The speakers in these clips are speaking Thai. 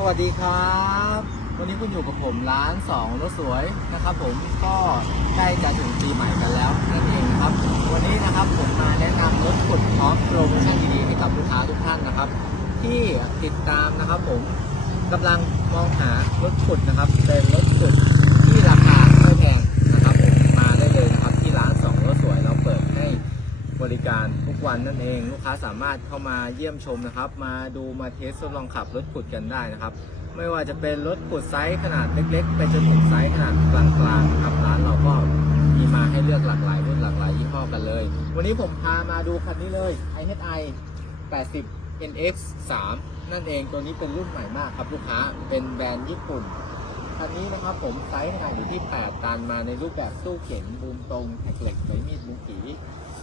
สวัสดีครับ วันนี้คุณอยู่กับผมร้านสองรถสวยนะครับ ผมก็ใกล้จะถึงปีใหม่กันแล้วนั่นเองนะครับ วันนี้นะครับผมมาแนะนำรถขุดพร้อมโปรโมชั่นดีๆให้กับลูกค้าทุกท่านนะครับ ที่ติดตามนะครับผมกำลังมองหารถขุดนะครับเป็นรถขุด วันนั่นเอง ลูกค้าสามารถเข้ามาเยี่ยมชมนะครับ มาดูมาเทสทดลองขับรถขุดกันได้นะครับ ไม่ว่าจะเป็นรถขุดไซส์ขนาดเล็กๆไปจนถึงไซส์ขนาดกลางๆครับร้านเราก็มีมาให้เลือกหลากหลายรุ่นหลากหลายยี่ห้อกันเลย วันนี้ผมพามาดูคันนี้เลย iHi 80 NX 3นั่นเองตัวนี้เป็นรุ่นใหม่มากครับลูกค้าเป็นแบรนด์ญี่ปุ่นคันนี้นะครับผมไซส์ขนาดอยู่ที่ 8 ตันมาในรูปแบบตู้เข็นบูมตรงแท็กเหล็กใบมีดมุงกี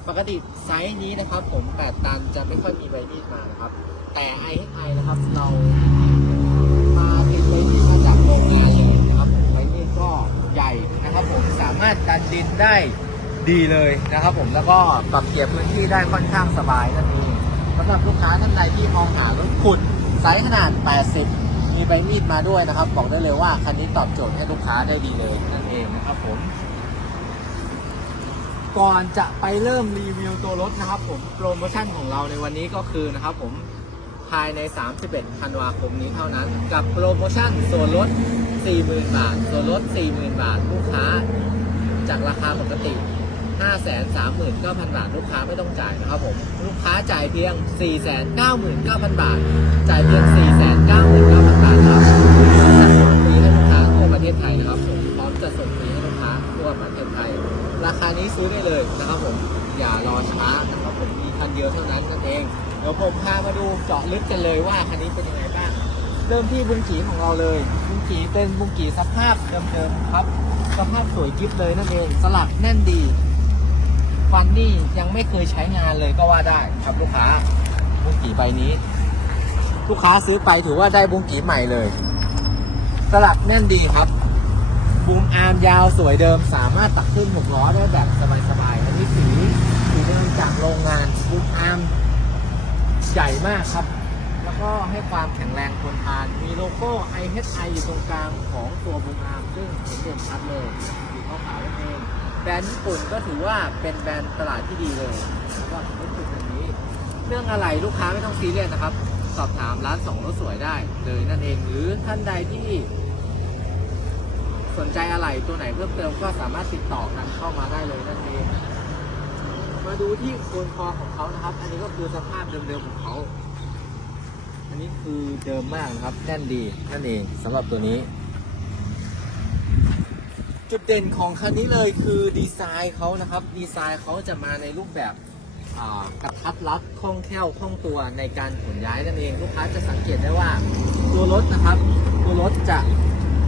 ปกติไซส์นี้นะครับ ผม 8 ตันจะไม่ค่อยมีใบมีดมานะครับ แต่ i อ i นะครับ เรามาติดใบมีดมาจากโรงงานเลยนะครับใบมีดก็ใหญ่นะครับ ผมสามารถดันดินได้ดีเลยนะครับ ผมแล้วก็ปรับเกียร์พื้นที่ได้ค่อนข้างสบายนั่นเองสำหรับลูกค้าท่านใดที่มองหารถขุดไซส์ขนาด 80 มีใบมีดมาด้วยนะครับ บอกได้เลยว่าคันนี้ตอบโจทย์ให้ลูกค้าได้ดีเลยนั่นเองนะครับผม ก่อนจะไปเริ่มรีวิวตัวรถนะครับผมโปรโมชั่นของเราในวันนี้ก็คือนะครับผมภายใน 31ธันวาคมนี้เท่านั้น กับโปรโมชั่นส่วนลด 40,000 บาท ส่วนลด 40,000 บาท ลูกค้า จากราคาปกติ 539,000 บาท ลูกค้าไม่ต้องจ่ายนะครับผม ลูกค้าจ่ายเพียง 499,000 บาท จ่ายเพียง 499,000 บาทครับจะส่งฟรีให้ลูกค้าทั่วประเทศไทยนะครับ ซื้อได้เลยนะครับผมอย่ารอช้านะครับผมมีคันเดียวเท่านั้นนั่นเองเดี๋ยวผมพามาดูเจาะลึกกันเลยว่าคันนี้เป็นยังไงบ้างเริ่มที่บุงกีของเราเลยบุงกีเป็นบุงกีสภาพเดิมๆครับสภาพสวยกิ๊บเลยนั่นเองสลักแน่นดีฟันนี่ยังไม่เคยใช้งานเลยก็ว่าได้ครับลูกค้าบุงกีใบนี้ ลูกค้าซื้อไปถือว่าได้บุงกีใหม่เลยสลักแน่นดีครับ บูมอาร์มยาวสวยเดิมสามารถตักขึ้นหกล้อได้แบบสบายๆอันนี้สีสีเดิมจากโรงงานบูมอาร์มใหญ่มากครับ แล้วก็ให้ความแข็งแรงทนทาน มีโลโก้ IHI อยู่ตรงกลางของตัวบูมอาร์มซึ่งเห็นเด่นชัดเลยสีขาวๆนั่นเองแบรนด์ญี่ปุ่นก็ถือว่าเป็นแบรนด์ตลาดที่ดีเลยสำหรับรถยนต์คันนี้ เรื่องอะไรลูกค้าไม่ต้องซีเรียสนะครับ สอบถามร้านสองรถสวยได้เลยนั่นเอง หรือท่านใดที่ สนใจอะไรตัวไหนเพิ่มเติมก็สามารถติดต่อกันเข้ามาได้เลยนั่นเองมาดูที่โคนคอของเขานะครับ อันนี้ก็คือสภาพเดิมๆของเขา อันนี้คือเดิมมากนะครับแน่นดีนั่นเองสำหรับตัวนี้ จุดเด่นของคันนี้เลยคือดีไซน์เขานะครับ ดีไซน์เขาจะมาในรูปแบบกระทัดรัดคล่องแคล่วคล่องตัวในการขนย้ายนั่นเอง ลูกค้าจะสังเกตได้ว่า ตัวรถนะครับ ตัวรถจะ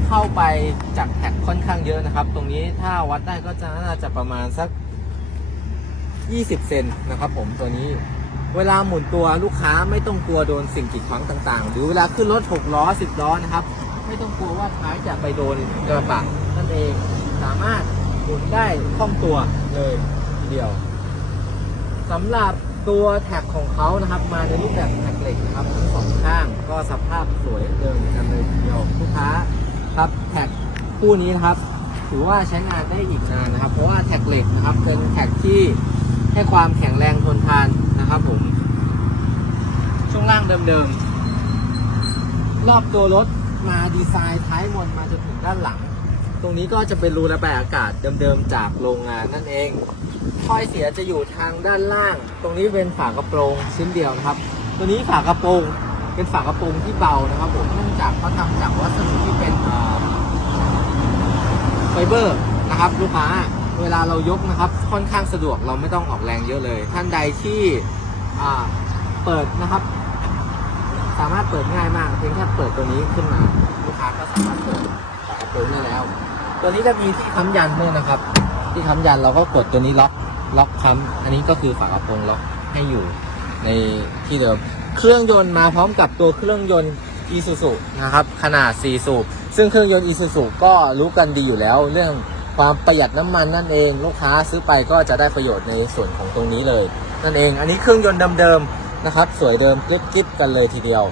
เข้าไปจากแท็กค่อนข้างเยอะนะครับ ตรงนี้ถ้าวัดได้ก็จะน่าจะประมาณสัก 20 เซนนะครับ ผมตัวนี้ เวลาหมุนตัวลูกค้าไม่ต้องกลัวโดนสิ่งกีดขวางต่าง ๆ หรือเวลาขึ้นรถ6ล้อ 10 ล้อนะครับ ไม่ต้องกลัวว่าท้ายจะไปโดนกระบะนั่นเองสามารถหมุนได้คล่องตัวเลยทีเดียวสำหรับตัวแท็กของเขานะครับ มาในรูปแบบแท็กเหล็กนะครับทั้งสองข้างก็สภาพสวยเดิมกันเลยทีเดียวลูกค้า ครับแท็กคู่นี้นะครับ ถือว่าใช้งานได้อีกนานนะครับ เพราะว่าแท็กเหล็กนะครับเป็นแท็กที่ให้ความแข็งแรงทนทานนะครับผมช่วงล่างเดิมๆรอบตัวรถมาดีไซน์ท้ายมนมาจนถึงด้านหลัง ตรงนี้ก็จะเป็นรูระบายอากาศเดิมๆจากโรงงานนั่นเองถ้อยเสียจะอยู่ทางด้านล่าง ตรงนี้เป็นฝากระโปรงชิ้นเดียวนะครับ ตัวนี้ฝากระโปรงเป็นฝากระโปรงที่เบานะครับผมเนื่องจากเขาทำจากวัสดุที่เป็นอ่อไฟ เบอร์นะครับลูกค้าเวลาเรายกนะครับค่อนข้างสะดวกเราไม่ต้องออกแรงเยอะเลย ท่านใดที่เปิดนะครับ สามารถเปิดง่ายมากเพียงแค่เปิดตัวนี้ขึ้นมาลูกค้าก็สามารถเปิดฝากระโปรงได้แล้ว ตัวนี้จะมีที่ค้ำยันด้วยนะครับ ที่ค้ำยันเราก็กดตัวนี้ล็อกล็อกค้ำอันนี้ก็คือฝากระโปรงล็อกให้อยู่ในที่เดิมเครื่องยนต์มาพร้อมกับตัวเครื่องยนต์ Isuzu นะครับ ขนาด 4 สูบ ซึ่งเครื่องยนต์ Isuzu ก็รู้กันดีอยู่แล้ว เรื่องความประหยัดน้ำมันนั่นเอง ลูกค้าซื้อไปก็จะได้ประโยชน์ในส่วนของตรงนี้เลย นั่นเอง อันนี้เครื่องยนต์เดิมๆนะครับ สวยเดิมกริบๆกันเลยทีเดียว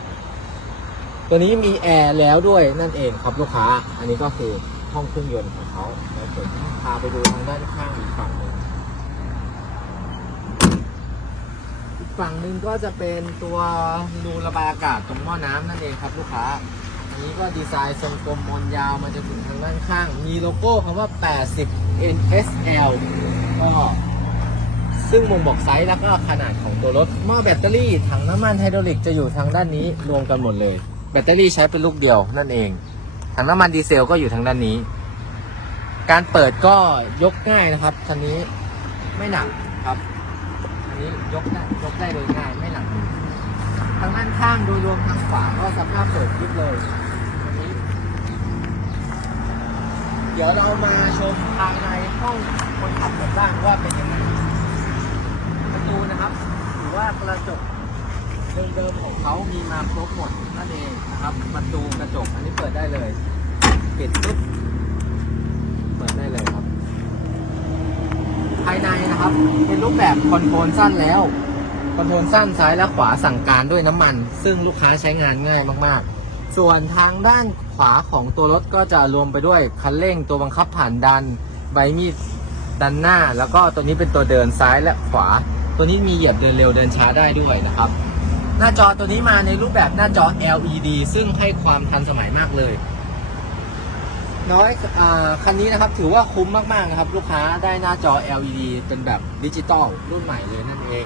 ตัวนี้มีแอร์แล้วด้วยนั่นเองครับลูกค้า อันนี้ก็คือห้องเครื่องยนต์ของเขาแล้วผมพาไปดูทางด้านข้างอีกฝั่งหนึ่งฝั่งหนึ่งก็จะเป็นตัวรูระบายอากาศตรงหม้อน้ำนั่นเองครับลูกค้า อันนี้ก็ดีไซน์ทรงกลมมนยาวมาจนถึงทางด้านข้าง มีโลโก้คำว่า 80 NSL ก็ซึ่งบ่งบอกไซส์แล้วก็ขนาดของตัวรถหม้อแบตเตอรี่ถังน้ำมันไฮดรอลิกจะอยู่ทางด้านนี้รวมกันหมดเลย แบตเตอรี่ใช้เป็นลูกเดียวนั่นเอง ถังน้ำมันดีเซลก็อยู่ทางด้านนี้ การเปิดก็ยกง่ายนะครับคันนี้ไม่หนักครับอันนี้ยกได้ยกได้โดยง่ายไม่หนักทางด้านข้างโดยรวมทางขวาก็สภาพเปิดคลิปเลยอันนี้ เดี๋ยวเรามาชมภายในห้องคนขับกันบ้างว่าเป็นยังไงประตูนะครับหรือว่ากระจกเดิมๆของเขามีมาครบหมดนั่นเองนะครับประตูกระจกอันนี้เปิดได้เลยปิดปุ๊บเปิดได้เลยครับ ภายในนะครับ เป็นรูปแบบคอนโทรลสั้นแล้วคอนโทรลสั้นซ้ายและขวาสั่งการด้วยน้ำมัน ซึ่งลูกค้าใช้งานง่ายมากๆ ส่วนทางด้าน ขวาของตัวรถก็จะรวมไปด้วยคันเร่งตัวบังคับผ่านดัน ใบมีดดันหน้า แล้วก็ตัวนี้เป็นตัวเดินซ้ายและขวา ตัวนี้มีเหยียบเดินเร็วเดินช้าได้ด้วยนะครับ หน้าจอตัวนี้มาในรูปแบบหน้าจอ LED ซึ่งให้ความทันสมัยมากเลย น้อยอคันนี้นะครับถือว่าคุ้มมากๆนะครับ ลูกค้าได้หน้าจอ LED เป็นแบบดิจิตอลรุ่นใหม่เลยนั่นเอง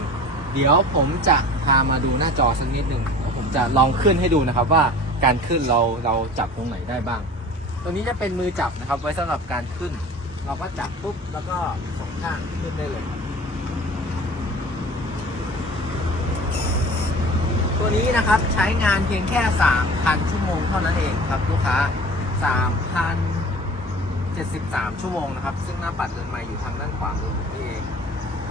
เดี๋ยวผมจะพามาดูหน้าจอสักนิดหนึ่งผมจะลองขึ้นให้ดูนะครับว่า การขึ้นเราเราจับตรงไหนได้บ้างตัวนี้จะเป็นมือจับนะครับ ไว้สำหรับการขึ้น เราก็จับปุ๊บแล้วก็สองข้างขึ้นได้เลยครับตัวนี้นะครับใช้งานเพียงแค่ 3,000 ชั่วโมงเท่านั้นเองครับลูกค้า 3,073 ชั่วโมงนะครับ ซึ่งหน้าปัดเดินมาอยู่ทางด้านขวามือผมนี่เอง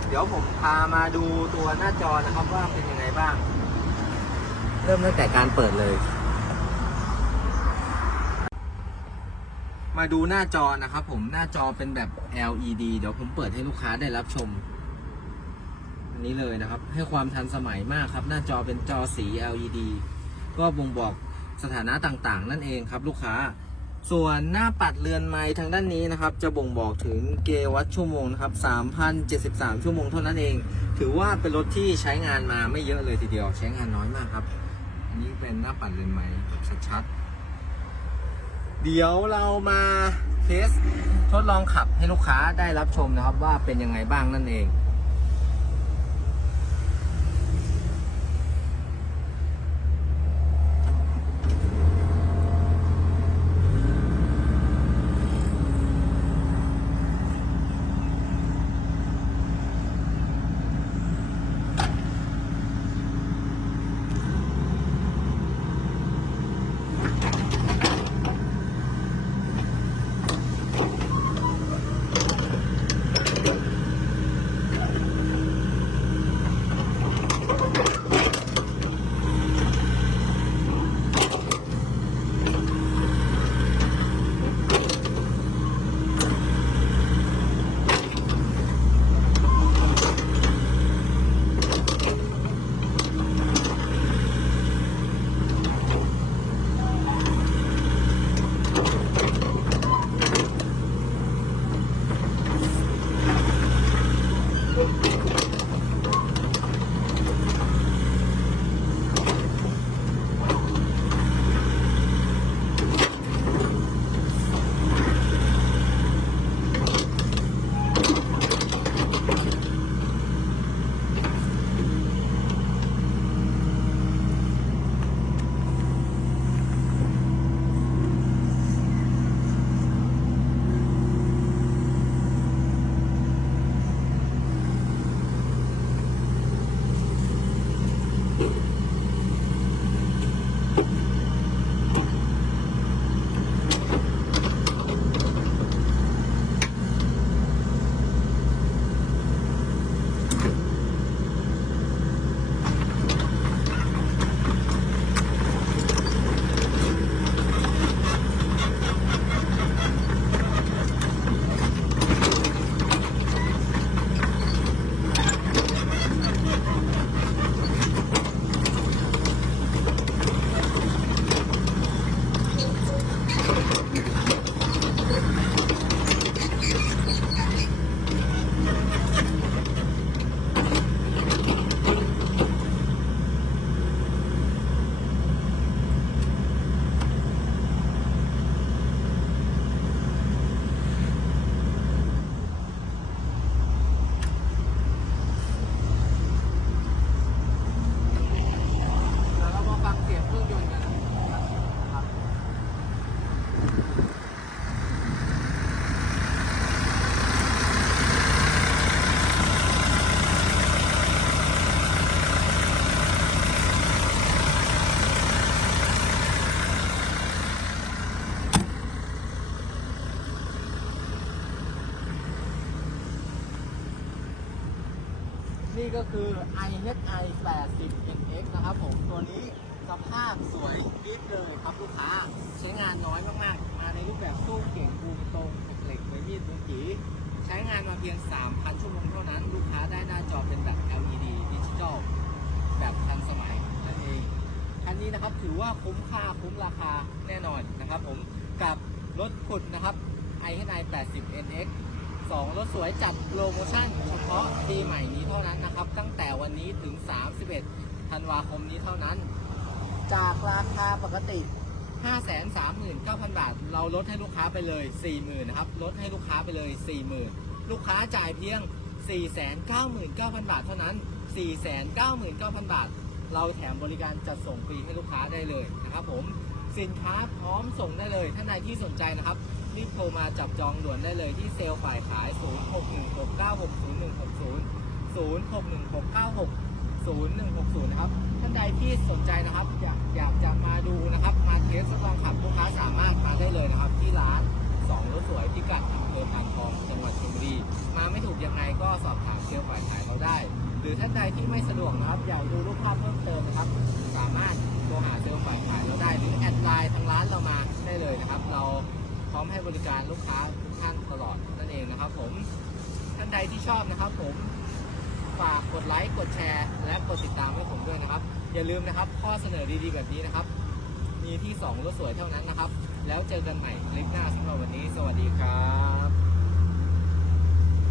เดี๋ยวผมพามาดูตัวหน้าจอนะครับว่าเป็นยังไงบ้าง เริ่มตั้งแต่การเปิดเลย มาดูหน้าจอนะครับผมหน้าจอเป็นแบบ LED เดี๋ยวผมเปิดให้ลูกค้าได้รับชม อันนี้เลยนะครับ ให้ความทันสมัยมากครับ หน้าจอเป็นจอสี LED ก็บ่งบอกสถานะต่างๆ นั่นเองครับ ลูกค้า ส่วนหน้าปัดเรือนไม้ทางด้านนี้นะครับ จะบ่งบอกถึงเกวัตชั่วโมงนะครับ3,073 ชั่วโมงเท่านั้นเอง ถือว่าเป็นรถที่ใช้งานมาไม่เยอะเลยทีเดียว ใช้งานน้อยมากครับ อันนี้เป็นหน้าปัดเรือนไม้แบบชัดๆ เดี๋ยวเรามาเทสทดลองขับให้ลูกค้าได้รับชมนะครับว่าเป็นยังไงบ้างนั่นเอง่ก็คือ iHi 80 NX นะครับผม ตัวนี้สภาพสวยดิฟเลยครับลูกค้า ใช้งานน้อยมากๆ มาในรูปแบบตู้เก่งบูตรงเหล็กไว้มีดบุงกีใช้งานมาเพียง 3,000 ชั่วโมงเท่านั้น ลูกค้าได้หน้าจอเป็นแบบ LED ดิจิตอลแบบทันสมัยนั่นเองคันนี้นะครับถือว่าคุ้มค่าคุ้มราคาแน่นอนนะครับผมกับรถขุดนะครับ i อ i 80 NX 2รถสวยจัดโปรโมชั่นเฉพาะปีใหม่นี้เท่านั้นนะครับ ตั้งแต่วันนี้ถึง 31 ธันวาคมนี้เท่านั้น จากราคาปกติ 539,000 บาท เราลดให้ลูกค้าไปเลย 40,000นะครับลดให้ลูกค้าไปเลย 40,000 ลูกค้าจ่ายเพียง 499,000 บาทเท่านั้น 499,000 บาท เราแถมบริการจัดส่งฟรีให้ลูกค้าได้เลยนะครับผมสินค้าพร้อมส่งได้เลยท่านใดที่สนใจนะครับ รีบโทรมาจับจองด่วนได้เลยที่เซลล์ฝ่ายขาย 0616960160 0616960160 นะครับ ท่านใดที่สนใจนะครับ อยากอยากจะมาดูนะครับ มาเทสทดลองขับลูกค้าสามารถมาได้เลยนะครับ ที่ร้านสองรถสวยพิกัดอำเภอพานทองจังหวัดชลบุรี มาไม่ถูกยังไงก็สอบถามเซลล์ฝ่ายขายเราได้ หรือท่านใดที่ไม่สะดวกนะครับ อยากดูรูปภาพเพิ่มเติมนะครับ สามารถ บริการลูกค้าทุกท่านตลอดนั่นเองนะครับผมท่านใดที่ชอบนะครับ ผมฝากกดไลค์กดแชร์ และกดติดตามให้ผมด้วยนะครับ อย่าลืมนะครับ ข้อเสนอดีๆแบบนี้นะครับ มีที่2รถสวยเท่านั้นนะครับ แล้วเจอกันใหม่คลิปหน้าสำหรับวันนี้ สวัสดีครับ